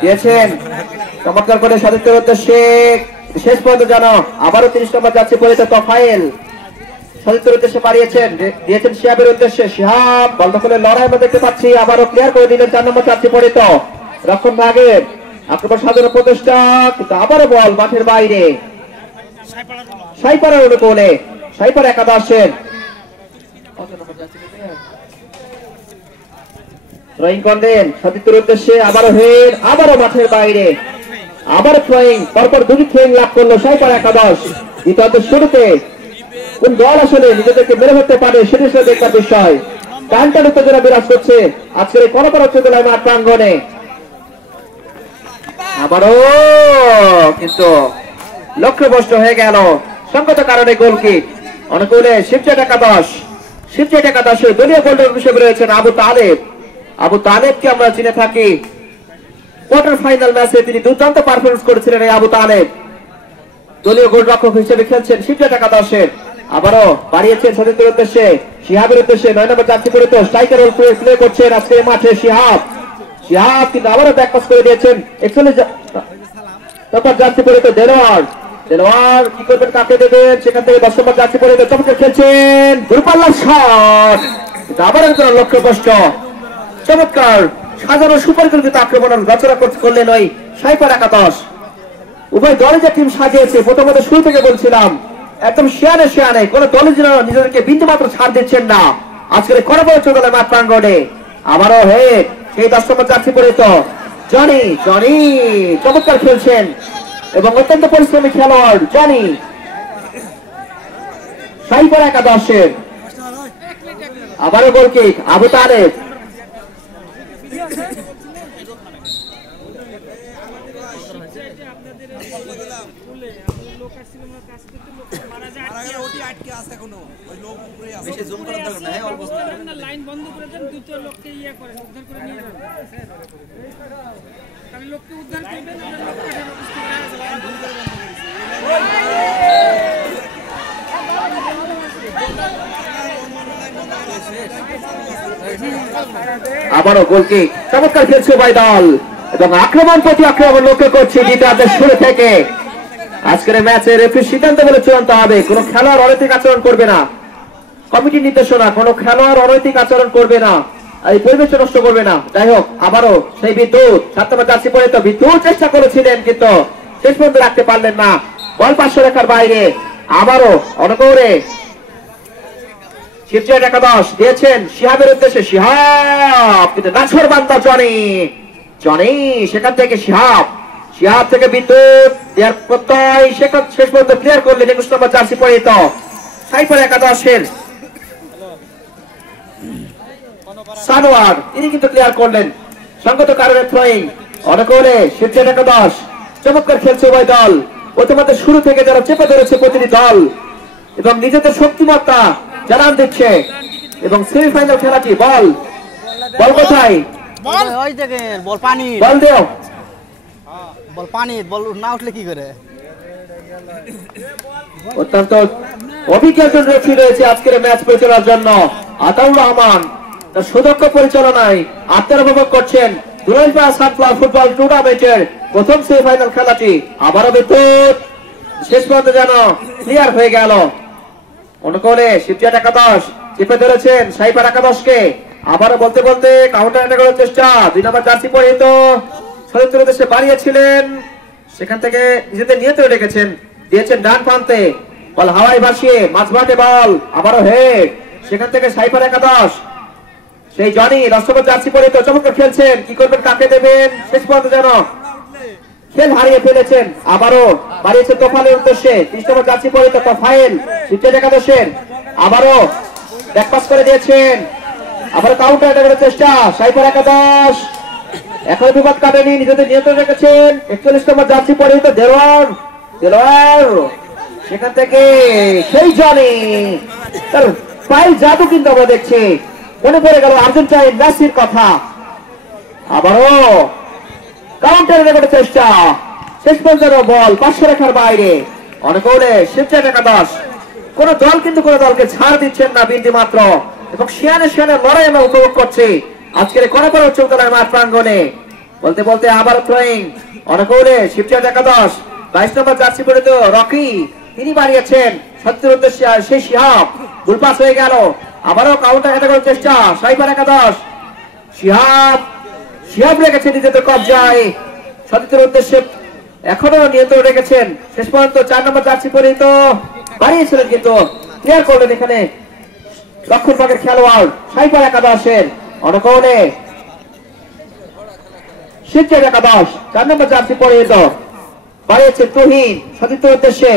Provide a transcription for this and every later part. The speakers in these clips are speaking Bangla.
দিয়েছেন চমৎকার করে সতীর্থের উদ্দেশ্যে শেষ পর্যন্ত জানো আবারও 30 নম্বর যাচ্ছে পরিচিত তোফায়েল সতীর্থের উদ্দেশ্যে পাঠিয়েছেন দিয়েছেন শিহাবের উদ্দেশ্যে শিহাব বল দখলের লড়াই আমরা দেখতে পাচ্ছি আবারও ক্লিয়ার করে দিলেন 4 নম্বর যাচ্ছে পরিচিত রক্ষণ ভাগের আক্রমণ সাধারণ প্রচেষ্টা কিন্তু আবারও বল মাঠের বাইরে সাইপাড়ার অনুকূলে সাইপাড়া একাদশের থ্রোয়িং করলেন সতীর্থের উদ্দেশ্যে আবারও হেড আবারও মাঠের বাইরে আবার থ্রোয়িং পরপর দুটি থ্রোয়িং লাভ করলো সাইপাড়া একাদশ দ্বিতীয় শুরুতে কোন দল আসলে নিজেদেরকে মেরে ফেলতে পারে সেটা আসলে দেখার বিষয় টানটান উত্তেজনা বিরাজ করছে আজকের এই কনকর উচ্চতলায় মাঠ প্রাঙ্গণে আবারও কিন্তু লক্ষ্যভ্রষ্ট হয়ে গেল সংগত কারণে গোলকিক অনুকূলে শিবচেট একাদশের দলীয় গোলরক্ষক হিসেবে রয়েছেন আবু তালেবকে আমরা চিনে থাকি কোয়ার্টার ফাইনাল ম্যাচে তিনি দুর্দান্ত পারফরমেন্স করেছিলেন এই আবু তালেব দলীয় গোলরক্ষক হিসেবে খেলছেন শিবচেট একাদশের আবারও বাড়িয়েছেন সতীর্থের উদ্দেশ্যে শিহাবের উদ্দেশ্যে 9 নম্বর যাত্রী পরিচিত স্ট্রাইকার রোল প্লে করছেন আজকের মাঠে শিহাব কিন্তু আবারও ব্যাকপাস করে দিয়েছেন 41 নম্বর যাত্রী পরিচিত দেলোয়ার কি করবেন কাকে দেবেন সেখান থেকে 10 নম্বর যাত্রী পরিচিত চমৎকার খেলছেন দূরপাল্লার শট কিন্তু আবার একজন লক্ষ্যভ্রষ্ট চমৎকার সাজানো সুপরিকল্পিত আক্রমণ রচনা করলেন ওই সাইপাড়া একাদশ উভয় দলে যে টিম সাজিয়েছে প্রথমত শুরু থেকে বলছিলাম একদম শেয়ানে কোন দলে যেন নিজেদেরকে বিন্দু মাত্র ছাড় দিচ্ছেন না আজকের কনকর উচ্চতলায় মাঠ প্রাঙ্গণে আবারও হেড সেই 10 নম্বর যাত্রী পরিচিত জনি চমৎকার খেলছেন এবং অত্যন্ত পরিশ্রমী খেলোয়াড় জনি সাইপাড়া একাদশের আবারও গোলকিক আবু তালেব আবারও গোলকিক চমৎকার খেলছে উভয় দল এবং আক্রমণ প্রতি আক্রমণ লক্ষ্য করছে দ্বিতীয়ার্ধের শুরু থেকে আজকের ম্যাচে রেফারি সিদ্ধান্ত বলে চূড়ান্ত হবে কোন খেলোয়াড় অনৈতিক আচরণ করবে না কমিটির নির্দেশনা কোন খেলোয়াড় অনৈতিক আচরণ করবে না এই পরিবেশ নষ্ট করবে না যাই হোক আবারও সেই বিদ্যুৎ 7 নম্বর যাত্রী পরিচিত বিদ্যুৎ চেষ্টা করেছিলেন কিন্তু শেষ পর্যন্ত রাখতে পারলেন না বল 500 রেখার বাইরে আবারও অনুকূলে শিবচেট একাদশ দিয়েছেন শিহাবের উদ্দেশ্যে শিহাব কিন্তু নাছর বান্দা জনি সেখান থেকে শিহাব থেকে বিদ্যুৎ দেওয়ার প্রত্যয় শেষ পর্যন্ত ক্লিয়ার করলেন 21 নম্বর জার্সি পরিহিত সাইপাড়া একাদশের সানোয়ার তিনি কিন্তু ক্লিয়ার করলেন সংগত কারণে থ্রোয়িং অনুকূলে শিবচেট একাদশ চমৎকার খেলছে উভয় দল প্রথমত শুরু থেকে যারা চেপে ধরেছে প্রতিটি দল এবং নিজেদের শক্তিমত্তা জানান দিচ্ছে এবং সেমিফাইনাল খেলাটি বল কোথায় বল দেও বল পানি বল না উঠলে কি করে অত্যন্ত অভিজ্ঞ একজন রেফারি রয়েছে আজকের ম্যাচ পরিচালনার জন্য আতাউর রহমান তার সুদক্ষ পরিচালনায় আত্মার উপভোগ করছেন দুলাইপাড়া সানফ্লাওয়ার ফুটবল টুর্নামেন্টের প্রথম সেমিফাইনাল খেলাটি আবারও বিদ্যুৎ শেষ পর্যন্ত যেন ক্লিয়ার হয়ে গেল অনুকূলে শিবচেট একাদশ চেপে ধরেছেন সাইপাড়া একাদশকে আবারও বলতে কাউন্টার অ্যাটাক করার চেষ্টা 2 নম্বর জার্সি পরিহিত সতীর্থের উদ্দেশ্যে বাড়িয়েছিলেন সেখান থেকে নিজেদের নিয়ন্ত্রণে রেখেছেন দিয়েছেন ডান প্রান্তে বল হাওয়ায় ভাসিয়ে মাঝমাঠে বল আবারও হেড সেখান থেকে সাইপাড়া একাদশ সেই জনি 10 নম্বর জার্সি পরিহিত চমৎকার খেলছেন কি করবেন কাকে দেবেন শেষ পর্যন্ত যেন খেল হারিয়ে ফেলেছেন আবারও বাড়িয়েছেন তোফালের উদ্দেশ্যে 30 নম্বর জার্সি পরিহিত তোফায়েল শিবচেট একাদশের আবারও ব্যাকপাস করে দিয়েছেন আবার কাউন্টার অ্যাটাকের চেষ্টা সাইপাড়া একাদশ এখন বিপদ কাটেনি নিজেদের নিয়ন্ত্রণ রেখেছেন 41 নম্বর জার্সি পরিহিত দেলোয়ার সেখান থেকে সেই জনি তার পায়ের জাদু কিন্তু আমরা দেখছি মনে পড়ে গেল আর্জেন্টাইন মেসির কথা আবারও কাউন্টার অ্যাটাকের চেষ্টা শেষ পর্যন্ত বল 500 রেখার বাইরে অনুকূলে শিবচেট একাদশ কোন দল কিন্তু কোন দলকে ছাড় দিচ্ছেন না বিন্দু মাত্র এবং শিয়ানে লড়াই আমরা উপভোগ করছি আজকের কনকর উচ্চতলার মাঠ প্রাঙ্গণে বলতে বলতে আবার থ্রোয়িং অনুকূলে শিবচাঁদ একাদশ 22 নম্বর জার্সি পরিহিত রকি তিনি বাড়িয়েছেন সত্যের উদ্দেশ্যে সেই শিহাব ভুল পাস হয়ে গেল আবারও কাউন্টার অ্যাটাক করার চেষ্টা সাইবার একাদশ শিহাব রেখেছে নিজেদের কবজায় সত্যের উদ্দেশ্যে এখনো নিয়ন্ত্রণ রেখেছেন শেষ পর্যন্ত 4 নম্বর জার্সি পরিহিত বাড়িয়েছিলেন কিন্তু ক্লিয়ার করলেন এখানে দক্ষিণ পাকের খেলোয়াড় সাইবার একাদশের অনুকূলে শিবচাঁদ একাদশ 4 নম্বর জার্সি পরিহিত বাড়িয়েছে তুহিন সতীর্থের উদ্দেশ্যে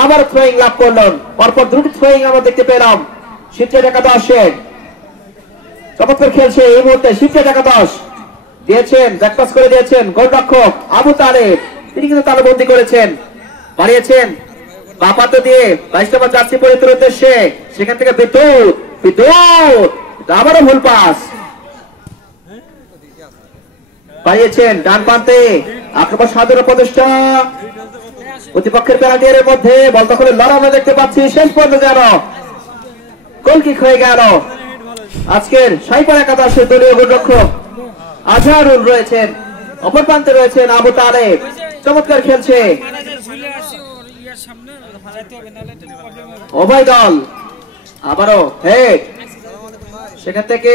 আবার থ্রোয়িং লাভ করলেন পরপর দুটি থ্রোয়িং আমরা দেখতে পেলাম শিবচাঁদ একাদশের চমৎকার খেলছে এই মুহূর্তে শিবচাঁদ একাদশ দিয়েছেন ব্যাকপাস করে দিয়েছেন গোলরক্ষক আবু তালেব তিনি কিন্তু তালবন্দি করেছেন বাড়িয়েছেন বাপাতো দিয়ে 22 নম্বর জার্সি পরিহিত উদ্দেশ্যে সেখান থেকে বিদ্যুৎ আবারও ভুল পাস বাড়িয়েছেন ডান প্রান্তে আক্রমণ সাধারণ প্রচেষ্টা প্রতিপক্ষের প্যারাডিয়ারের মধ্যে বল দখলের লড়াই আমরা দেখতে পাচ্ছি শেষ পর্যন্ত যেন গোলকিক হয়ে গেল আজকের সাইবার একাদশের দলীয় গোলরক্ষক আজহারুল রয়েছেন অপর প্রান্তে রয়েছেন আবু তালেব চমৎকার খেলছে উভয় দল আবারও হেড সেখান থেকে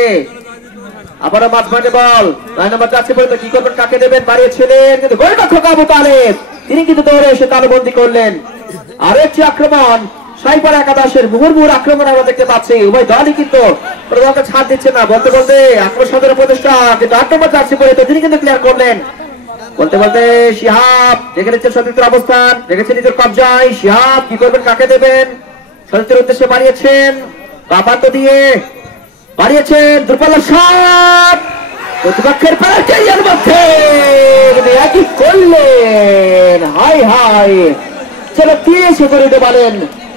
আবারও মাঝমাঠে বল 9 নম্বর জার্সি পরিহিত কি করবেন কাকে দেবেন বাড়িয়েছিলেন কিন্তু গোলরক্ষক আবু তালেব তিনি কিন্তু দৌড়ে এসে তালবন্দি করলেন আর একটি আক্রমণ সাইবার একাদশের মুহুর্মুহুর আক্রমণ আমরা দেখতে পাচ্ছি উভয় দলই কিন্তু প্রধানকে ছাড় দিচ্ছে না বলতে বলতে আক্রমণ সাধারণ প্রচেষ্টা কিন্তু 8 নম্বর জার্সি পরিহিত তিনি কিন্তু ক্লিয়ার করলেন বলতে বলতে শিহাব দেখে নিচ্ছেন সতীর্থের অবস্থান দেখেছেন নিজের কবজায় শিহাব কি করবেন কাকে দেবেন সতীর্থের উদ্দেশ্যে বাড়িয়েছেন বাপান্ত দিয়ে বাড়িয়েছেন দুর্বল শট প্রতিপক্ষের প্যারাডিয়ারের মধ্যে একই করলেন হাই চলো দিয়ে এসে করে দিতে পারেন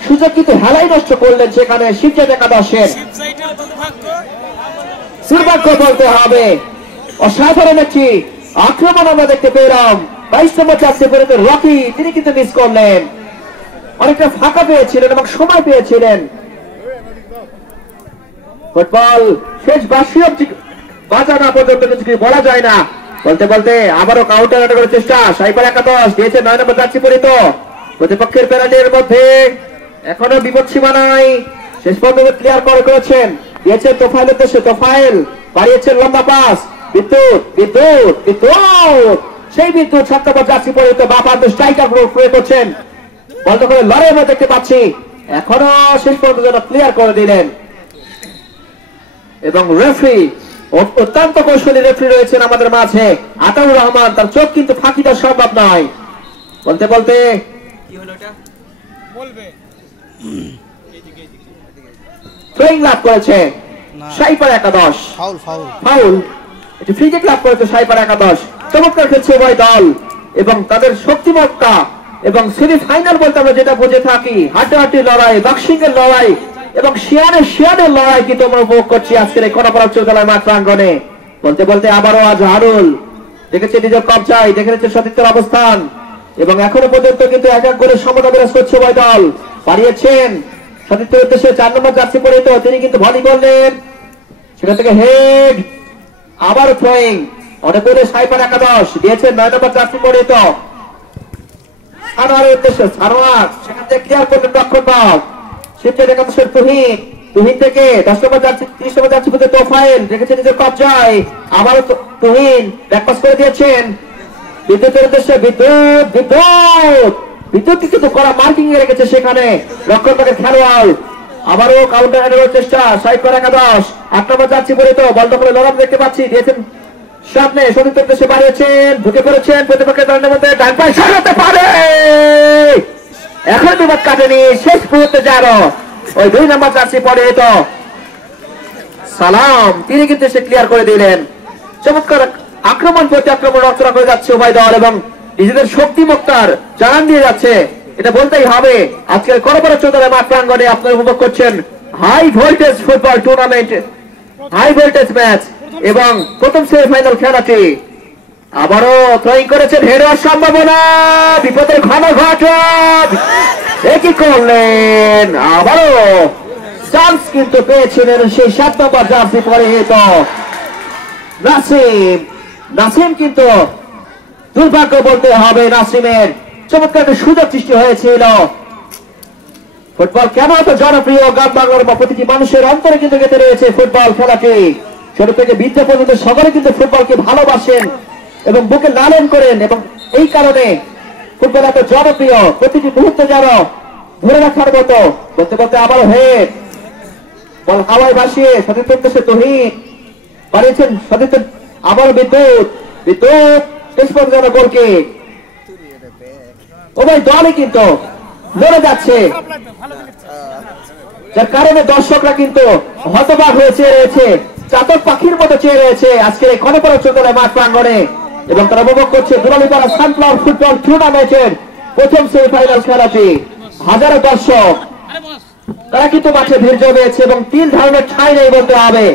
সুযোগ কিন্তু হেলাই নষ্ট করলেন সেখানে শিবচাঁদ একাদশের দুর্ভাগ্য বলতে হবে অসাধারণ একটি আক্রমণ আমরা দেখতে পেলাম 22 নম্বর জার্সি পরিহিত রকি তিনি কিন্তু মিস করলেন অনেকটা ফাঁকা পেয়েছিলেন এবং সময় পেয়েছিলেন ফুটবল শেষ বাজা না পর্যন্ত কিছু বলা যায় না বলতে বলতে আবারও কাউন্টার অ্যাটাক করার চেষ্টা সাইবার একাদশ দিয়েছে 9 নম্বর জার্সি পরিহিত প্রতিপক্ষের প্যারাডিয়ারের মধ্যে এখনো বিপদ সীমানায় শেষ পর্যন্ত ক্লিয়ার করেছেন দিয়েছেন তোফাইলের উদ্দেশ্যে তোফাইল বাড়িয়েছেন লম্বা পাস বিদ্যুৎ সেই বিদ্যুৎ 7 নম্বর জার্সি পরিহিত বাপান্ত স্ট্রাইকার প্রয়োগ করছেন বল দখলের লড়াই আমরা দেখতে পাচ্ছি এখনো শেষ পর্যন্ত যেন ক্লিয়ার করে দিলেন এবং রেফারি অত্যন্ত কৌশলী রেফারি রয়েছেন আমাদের মাঝে আতাউর রহমান তার চোখ কিন্তু ফাঁকি দেওয়া সম্ভব নয় বলতে বলতে কি হলো এটা বলবে থ্রোয়িং লাভ করেছে সাইবার একাদশ ফাউল এটি ফ্রি কিক লাভ করেছে সাইবার একাদশ চমৎকার খেলছে উভয় দল এবং তাদের শক্তিমত্তা এবং সেমিফাইনাল বলতে আমরা যেটা বুঝে থাকি হাড্ডাহাড্ডি লড়াই বক্সিংয়ের লড়াই এবং শিয়ানের লড়াই কিন্তু আমরা উপভোগ করছি আজকের এই কনকরা উচ্চতলায় মাঠ প্রাঙ্গণে বলতে বলতে আবারও আজহারুল দেখেছে নিজের কবজায় দেখে নিচ্ছে সতীর্থের অবস্থান এবং এখনো পর্যন্ত কিন্তু এক গোলের সমতা বিরাজ করছে উভয় দল বাড়িয়েছেন সতীর্থের উদ্দেশ্যে 4 নম্বর জার্সি পরিহিত তিনি কিন্তু ভলি করলেন সেখান থেকে হেড আবার থ্রোয়িং অনেক করে সাইবার একাদশ দিয়েছেন 9 নম্বর জার্সি পরিহিত সানোয়ারের উদ্দেশ্যে সানোয়ার সেখান থেকে ক্লিয়ার করলেন রক্ষণভাগ শিবচাঁদ একাদশের তুহিন থেকে 10 নম্বর জার্সি 30 নম্বর জার্সি পরিহিত তোফাইল রেখেছে নিজের কবজায় আবারও তুহিন ব্যাকপাস করে দিয়েছেন বিদ্যুতের উদ্দেশ্যে বিদ্যুৎ কিন্তু করা মার্কিং এ রেখেছে সেখানে রক্ষণভাগের খেলোয়াড় আবারও কাউন্টার অ্যাটাকের চেষ্টা সাইবার একাদশ 8 নম্বর জার্সি পরিহিত বল দখলে লড়াই দেখতে পাচ্ছি দিয়েছেন সামনে সতীর্থের উদ্দেশ্যে বাড়িয়েছেন ঢুকে পড়েছেন প্রতিপক্ষের দলের মধ্যে ডান পায়ে শট হতে পারে এখন বিবাদ কাটেনি শেষ মুহূর্তে যারো ওই 2 নম্বর জার্সি পরিহিত সালাম তিনি কিন্তু সে ক্লিয়ার করে দিলেন চমৎকার আক্রমণ প্রতি আক্রমণ রচনা করে যাচ্ছে উভয় দল এবং নিজেদের শক্তিমত্তার জানান দিয়ে যাচ্ছে এটা বলতেই হবে আজকের করবরা চৌধুরী মাঠ প্রাঙ্গণে আপনারা উপভোগ করছেন high voltage football tournament high voltage match এবং প্রথম সেমিফাইনাল খেলাটি আবারও থ্রোয়িং করেছেন হেড হওয়ার সম্ভাবনা বিপদের ঘন ঘটন একই করলেন আবারও চান্স কিন্তু পেয়েছিলেন সেই 7 নম্বর জার্সি পরিহিত নাসিম কিন্তু দুর্ভাগ্য বলতে হবে, নাসিমের চমৎকার একটা সুযোগ সৃষ্টি হয়েছিল। ফুটবল কেন এত জনপ্রিয়, গ্রাম বাংলার প্রতিটি মানুষের অন্তরে কিন্তু গেঁথে রয়েছে ফুটবল খেলাটি। ছোট থেকে বৃদ্ধ পর্যন্ত সকলে কিন্তু ফুটবলকে ভালোবাসেন এবং বুকে লালন করেন, এবং এই কারণে ফুটবল এত জনপ্রিয়, প্রতিটি মুহূর্তে যেন ধরে রাখার মতো। বলতে বলতে আবার হেড বল হাওয়ায় ভাসিয়ে সতীর্থ উদ্দেশ্যে তহিন বাড়িয়েছেন, সতীর্থ আবার বিদ্যুৎ শেষ পর্যন্ত গোলকে উভয় দলই কিন্তু লড়ে যাচ্ছে, যার কারণে দর্শকরা কিন্তু হতবাক হয়ে চেয়ে রয়েছে, চাতক পাখির মতো চেয়ে রয়েছে আজকের এই ক্ষণপর চোখলে মাঠ প্রাঙ্গণে, এবং তারা উপভোগ করছে দুলালীপাড়া সানফ্লাওয়ার ফুটবল টুর্নামেন্টের প্রথম সেমিফাইনাল খেলাটি। হাজারো দর্শক তারা কিন্তু মাঠে ভিড় জমিয়েছে, এবং তিন ধরনের ঠাঁই নেই বলতে হবে।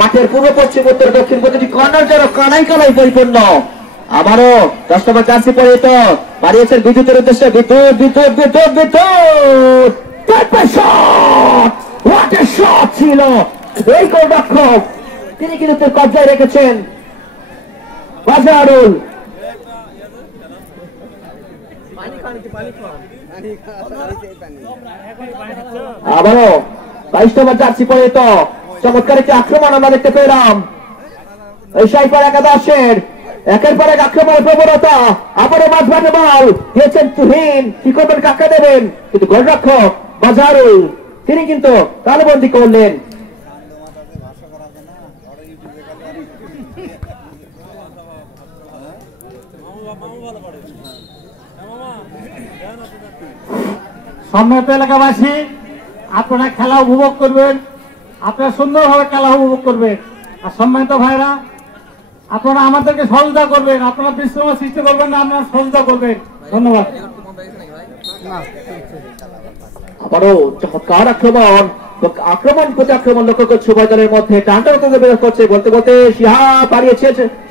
মাঠের পূর্ব পশ্চিম উত্তর দক্ষিণ প্রতিটি কর্নার যেন কানাই কানাই পরিপূর্ণ। আবারও 10 নম্বর জার্সি পরিহিত বাড়িয়েছেন বিদ্যুতের উদ্দেশ্যে, বিদ্যুৎ ছিল এই গোলরক্ষক, তিনি কিন্তু কবজায় রেখেছেন বাজারুল। আবারও 22 নম্বর জার্সি পরিহিত চমৎকার একটি আক্রমণ আমরা দেখতে পেলাম। এই সাইপার একাদশের একের পর এক আক্রমণের প্রবণতা। আবারও মাঝমাঠে বল দিয়েছেন তুহিন, কি করবেন, কাকে দেবেন, কিন্তু গোলরক্ষক বাজারুল তিনি কিন্তু তালবন্দি করলেন। সম্মানিত এলাকাবাসী, আপনারা খেলা উপভোগ করবেন, আপনারা সুন্দরভাবে খেলা উপভোগ করবেন। আর সম্মানিত ভাইরা, আপনারা আমাদেরকে সহযোগিতা করবেন, আপনারা বিশৃঙ্খলা সৃষ্টি করবেন না, আপনারা সহযোগিতা করবেন। ধন্যবাদ। আবারও চমৎকার আক্রমণ প্রতি আক্রমণ লক্ষ্য করছে উভয় দলের মধ্যে, টানটা করছে। বলতে বলতে শিহাব বাড়িয়েছে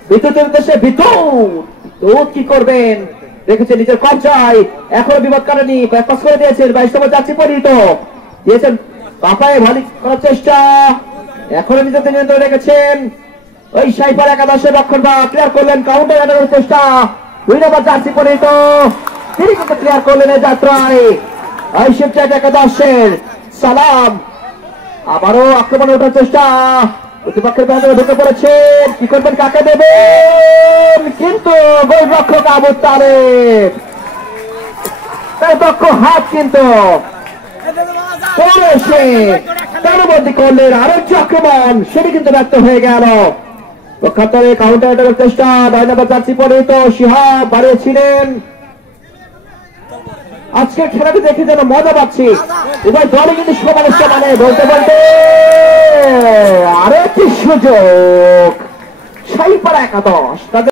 বিদ্যুতের উদ্দেশ্যে, বিদ্যুৎ কি করবেন, রেখেছে নিজের কবজায়, এখনো বিপদ কারেনি, ব্যাকপাস করে দিয়েছেন। 22 নম্বর যাচ্ছি পরিহিত দিয়েছেন পাপায় ভালো করার চেষ্টা, এখনো নিজেদের নিয়ন্ত্রণে রেখেছেন। ওই সাইপার একাদশের রক্ষণ বা ক্লিয়ার করলেন, কাউন্টার আনার চেষ্টা, 2 নম্বর জার্সি পরিহিত তিনি কিন্তু ক্লিয়ার করলেন এই যাত্রায়। ওই শিবচাঁদ একাদশের সালাম আবারও আক্রমণে ওঠার চেষ্টা, প্রতিপক্ষের ব্যাপারে ঢুকে পড়েছেন, কি করবেন, কাকে দেবেন, কিন্তু গোলরক্ষক আবু তালেব তার দক্ষ হাত কিন্তু তালবন্দি করলেন। আরো যে আক্রমণ সেটি কিন্তু ব্যর্থ হয়ে গেল। পক্ষান্তরে কাউন্টার অ্যাটাকের চেষ্টা, 9 নম্বর জার্সি পরিহিত শিহাব বাড়িয়েছিলেন। আজকের খেলাটি দেখে যেন মজা পাচ্ছি, উভয় দলই কিন্তু সমানে বলতে বলতে আরো একটি সুযোগ সাইপাড়া একাদশ তাদের